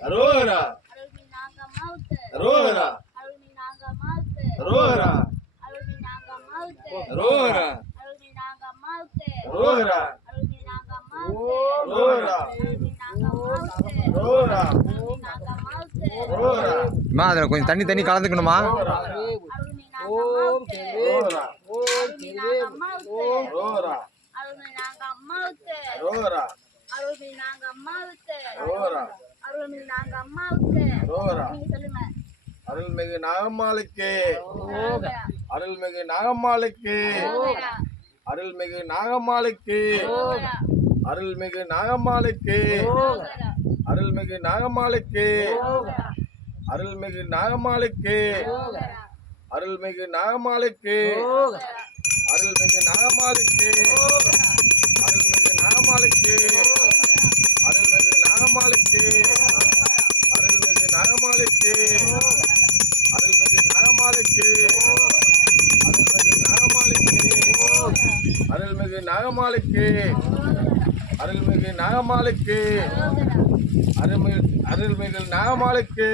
அரோகரா அரோகரா அரோகரா அரோகரா அரோகரா அரோகரா அரோகரா. அம்மா அதில் கொஞ்சம் தண்ணி தண்ணி கலந்துக்கணுமா? அரோகரா அரோகரா அரோகரா அரோகரா. அருள்மிகு நாகம்மாளுக்கு அருள்மிகு நாகம்மாளுக்கு அருள்மிகு நாகம்மாளுக்கு அருள்மிகு நாகம்மாளுக்கு அருள்மிகு நாகம்மாளுக்கு அருள்மிகு நாகம்மாளுக்கு அருள்மிகு நாகம்மாளுக்கு அருள்மிகு நாகம்மாளுக்கு அருள்மிகு நாகம்மாளுக்கு அருள்மிகு நாகம்மாளுக்கு அருள்மிகு நாகம்மாளுக்கு அருள்மிகு நாகம்மாளுக்கு அருள்மிகு நாகம்மாளுக்கு அருள்மிகு நாகம்மாளுக்கு அருள்மிகு நாகம்மாளுக்கு அருள்மிகு நாகம்மாளுக்கு